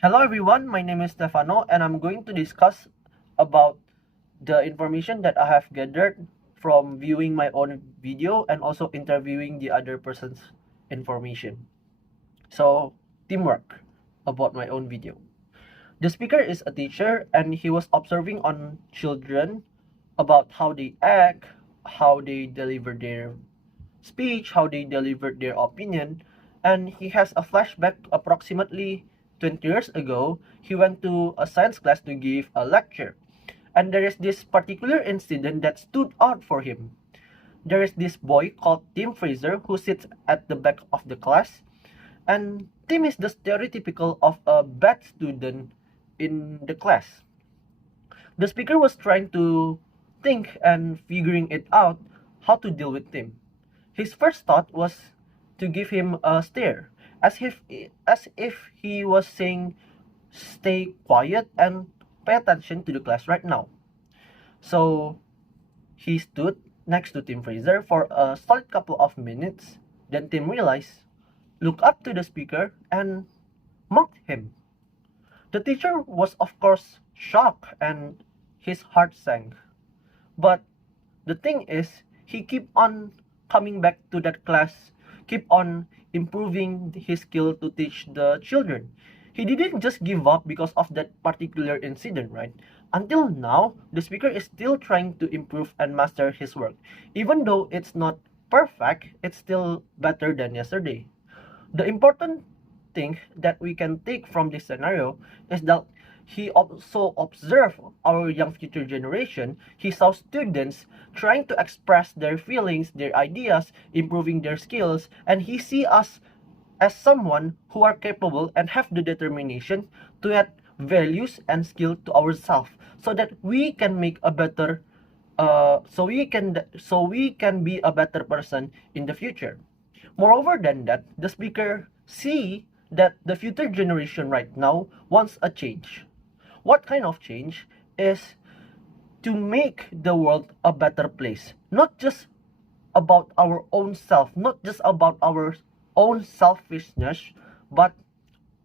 Hello everyone, my name is Stefano and I'm going to discuss about the information that I have gathered from viewing my own video and also interviewing the other person's information. So, teamwork about my own video. The speaker is a teacher and he was observing on children about how they act, how they deliver their speech, how they delivered their opinion, and he has a flashback approximately 20 years ago. He went to a science class to give a lecture, and there is this particular incident that stood out for him. There is this boy called Tim Fraser who sits at the back of the class, and Tim is the stereotypical of a bad student in the class. The speaker was trying to think and figuring it out how to deal with Tim. His first thought was to give him a stare, as if he was saying, "Stay quiet and pay attention to the class right now." So he stood next to Tim Fraser for a solid couple of minutes. Then Tim realized, looked up to the speaker, and mocked him. The teacher was, of course, shocked and his heart sank. But the thing is, he keep on coming back to that class, keep on improving his skill to teach the children. He didn't just give up because of that particular incident, right? Until now, the speaker is still trying to improve and master his work. Even though it's not perfect, it's still better than yesterday. The important thing that we can take from this scenario is that he also observed our young future generation. He saw students trying to express their feelings, their ideas, improving their skills, and he see us as someone who are capable and have the determination to add values and skill to ourselves so that we can make a better so we can be a better person in the future. Moreover than that, the speaker see that the future generation right now wants a change. What kind of change is to make the world a better place, not just about our own self, not just about our own selfishness, but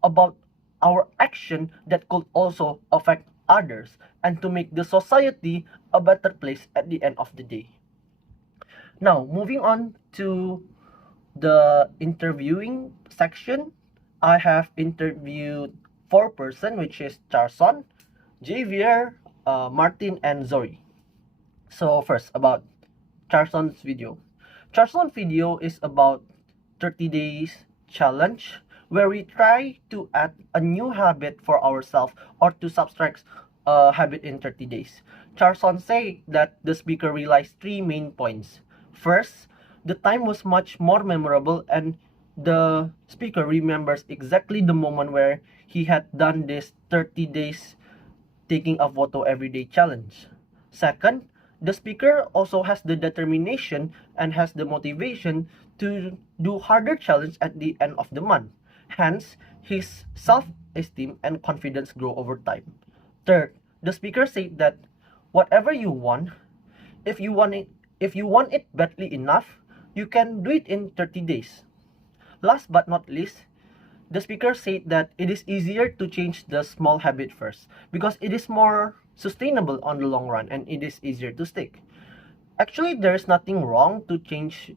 about our action that could also affect others and to make the society a better place at the end of the day. Now, moving on to the interviewing section, I have interviewed four person, which is Charson, Javier, Martin, and Zori. So first, about Charson's video. Charson's video is about 30 days challenge where we try to add a new habit for ourselves or to subtract a habit in 30 days. Charson say that the speaker realized three main points. First, the time was much more memorable and the speaker remembers exactly the moment where he had done this 30 days taking a photo everyday challenge. Second, the speaker also has the determination and has the motivation to do harder challenge at the end of the month. Hence, his self-esteem and confidence grow over time. Third, the speaker said that whatever you want, if you want it badly enough, you can do it in 30 days. Last but not least, the speaker said that it is easier to change the small habit first because it is more sustainable on the long run and it is easier to stick. Actually, there is nothing wrong to change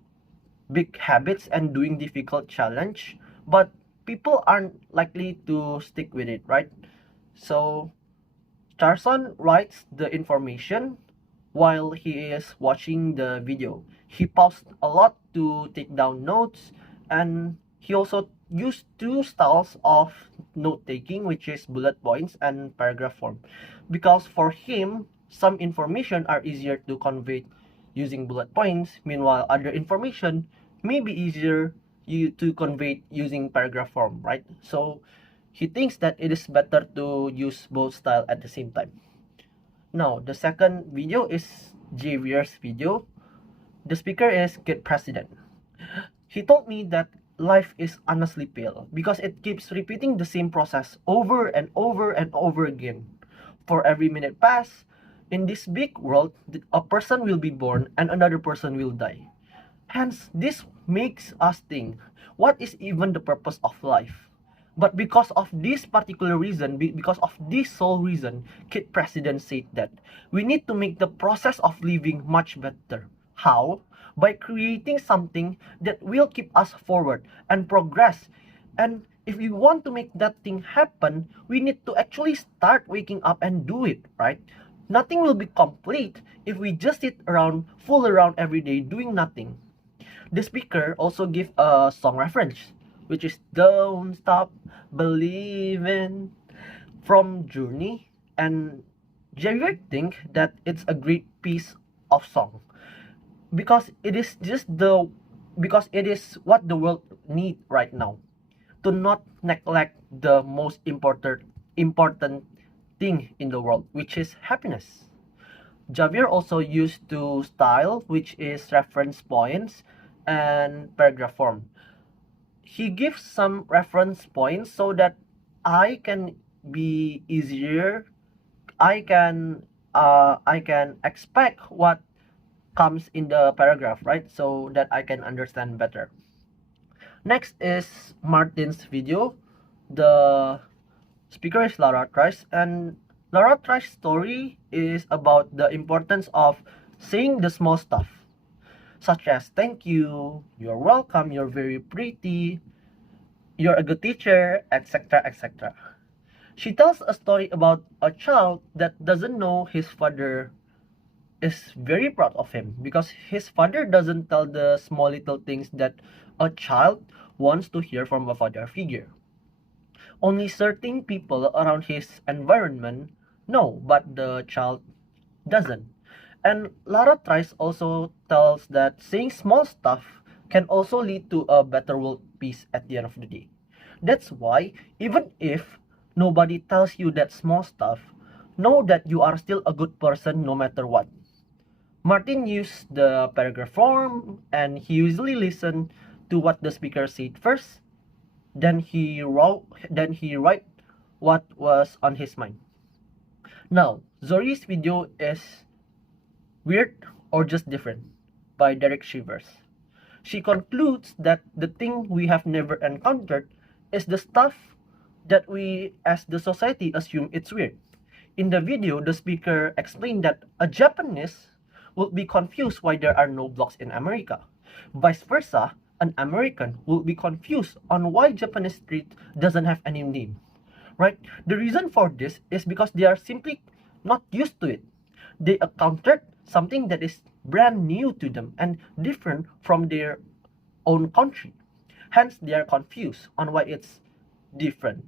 big habits and doing difficult challenge, but people aren't likely to stick with it, right? So Charson writes the information while he is watching the video. He paused a lot to take down notes, and he also used two styles of note taking, which is bullet points and paragraph form, because for him some information are easier to convey using bullet points, meanwhile other information may be easier you to convey using paragraph form, right? So he thinks that it is better to use both style at the same time. Now, the second video is Javier's video. The speaker is Good President. He told me that life is honestly pale because it keeps repeating the same process over and over and over again. For every minute pass, in this big world, a person will be born and another person will die. Hence, this makes us think, what is even the purpose of life? But because of this particular reason, because of this sole reason, Kid President said that we need to make the process of living much better. How? By creating something that will keep us forward and progress. And if we want to make that thing happen, we need to actually start waking up and do it, right? Nothing will be complete if we just sit around, fool around every day doing nothing. The speaker also give a song reference, which is "Don't Stop Believing" from Journey, and Javier think that it's a great piece of song because it is what the world need right now. To not neglect the most important thing in the world, which is happiness. Javier also used to style, which is reference points and paragraph form. He gives some reference points so that I can be easier. I can expect what comes in the paragraph, right? So that I can understand better. Next is Martin's video. The speaker is Lara Trice, and Lara Trice's story is about the importance of saying the small stuff, such as thank you, you're welcome, you're very pretty, you're a good teacher, etc. etc. She tells a story about a child that doesn't know his father is very proud of him because his father doesn't tell the small little things that a child wants to hear from a father figure. Only certain people around his environment know, but the child doesn't. And Lara Trice also tells that saying small stuff can also lead to a better world peace at the end of the day. That's why, even if nobody tells you that small stuff, know that you are still a good person no matter what. Martin used the paragraph form and he usually listened to what the speaker said first, then he write what was on his mind. Now, Zori's video is Weird or Just Different by Derek Shivers. She concludes that the thing we have never encountered is the stuff that we as the society assume it's weird. In the video, the speaker explained that a Japanese would be confused why there are no blocks in America. Vice versa, an American will be confused on why Japanese street doesn't have any name. Right? The reason for this is because they are simply not used to it. They encountered something that is brand new to them and different from their own country. Hence, they are confused on why it's different.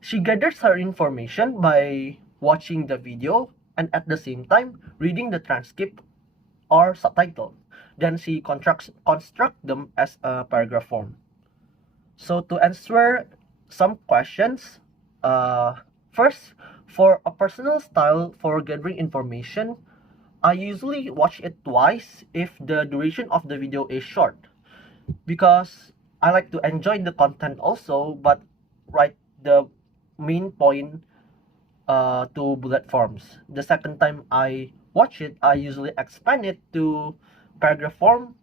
She gathers her information by watching the video and at the same time reading the transcript or subtitle. Then she construct them as a paragraph form. So to answer some questions, first, for a personal style for gathering information, I usually watch it twice if the duration of the video is short, because I like to enjoy the content also, but write the main point to bullet forms. The second time I watch it, I usually expand it to paragraph form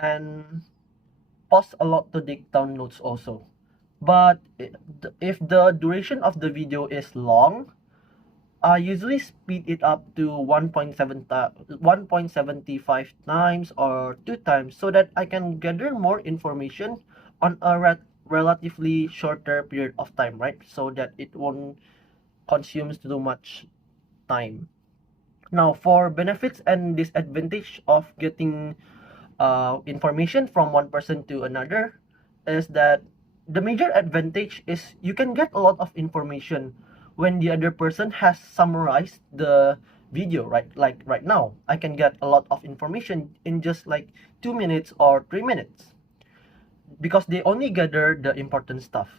and pause a lot to take down notes also. But if the duration of the video is long, I usually speed it up to 1.75 times or 2 times so that I can gather more information on a relatively shorter period of time, right? So that it won't consume too much time. Now, for benefits and disadvantage of getting information from one person to another, is that the major advantage is you can get a lot of information when the other person has summarized the video, right? Like right now, I can get a lot of information in just like 2 minutes or 3 minutes because they only gather the important stuff.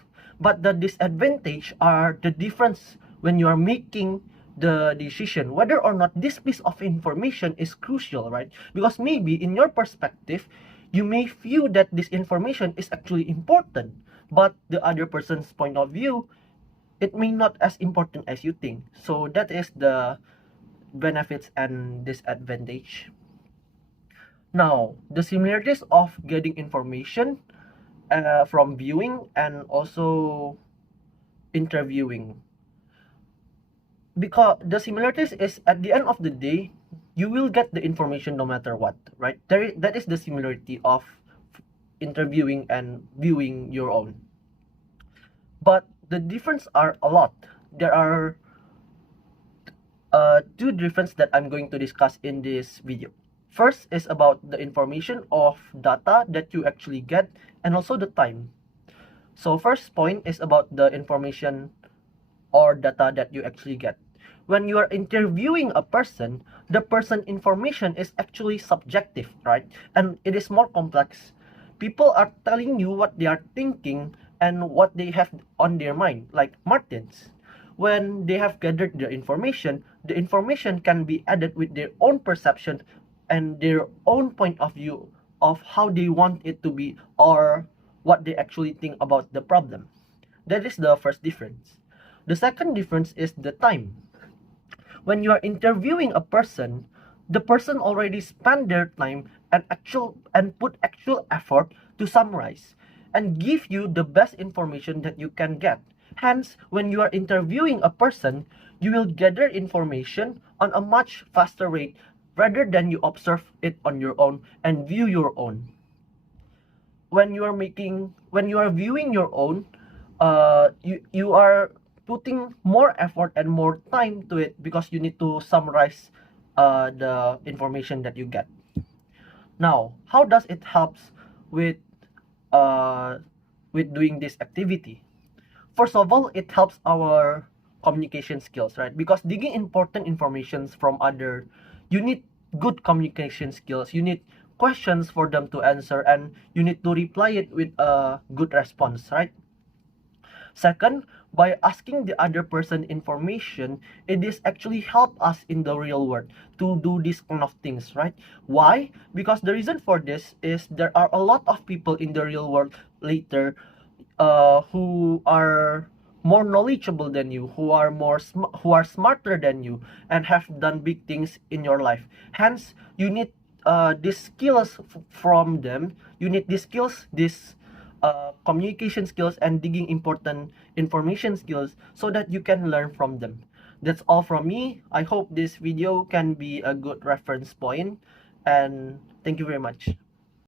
But the disadvantage are the difference when you are making the decision whether or not this piece of information is crucial, right? Because maybe in your perspective, you may feel that this information is actually important, but the other person's point of view, it may not as important as you think. So that is the benefits and disadvantage. Now, the similarities of getting information from viewing and also interviewing. Because the similarities is, at the end of the day, you will get the information no matter what, right? That is the similarity of interviewing and viewing your own. But the difference are a lot. There are two differences that I'm going to discuss in this video. First is about the information of data that you actually get and also the time. So first point is about the information or data that you actually get. When you are interviewing a person, the person information is actually subjective, right? And it is more complex. People are telling you what they are thinking and what they have on their mind, like Martins. When they have gathered the information can be added with their own perception and their own point of view of how they want it to be or what they actually think about the problem. That is the first difference. The second difference is the time. When you are interviewing a person, the person already spent their time and put actual effort to summarize and give you the best information that you can get. Hence, when you are interviewing a person, you will gather information on a much faster rate rather than you observe it on your own and view your own. When you are viewing your own, you are putting more effort and more time to it because you need to summarize the information that you get. Now, how does it helps with uh, with doing this activity? First of all, it helps our communication skills, right? Because digging important informations from other, you need good communication skills. You need questions for them to answer, and you need to reply it with a good response, right? Second, by asking the other person information, it is actually help us in the real world to do this kind of things, right? Why? Because the reason for this is there are a lot of people in the real world later who are more knowledgeable than you, who are smarter than you, and have done big things in your life. Hence, you need these skills from them. You need these skills, these communication skills and digging important information skills so that you can learn from them. That's all from me. I hope this video can be a good reference point, and thank you very much.